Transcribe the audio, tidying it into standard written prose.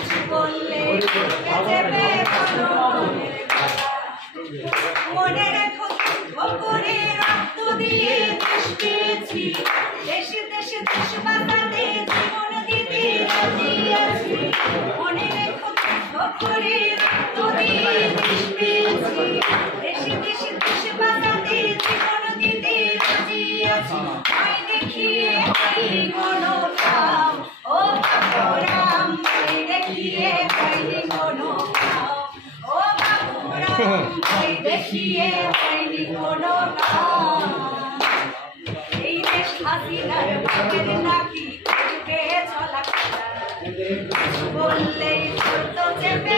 কিছু বললে চেপে বলো মনে রেখো করে রক্ত দিয়ে দেশ পেয়েছি দেশে দেশে দেশ বাঁচাতে জীবন দিতে রাজি আছি মনে রেখো করে রক্ত দিয়ে দেশ পেয়েছি দেশে দেশে দেশ বাঁচাতে জীবন দিতে রাজি আছি ভাই দেখিয়ে ভাই মনোভাব ও বাবুরাম ভাই দেখিয়ে ভাই মনোভাব ও বাবুরাম ভাই দেখিয়ে ভাই মনোভাব এই দেশ হাসিনার বুকের নাকি করবে চলা বললেই তো চেপে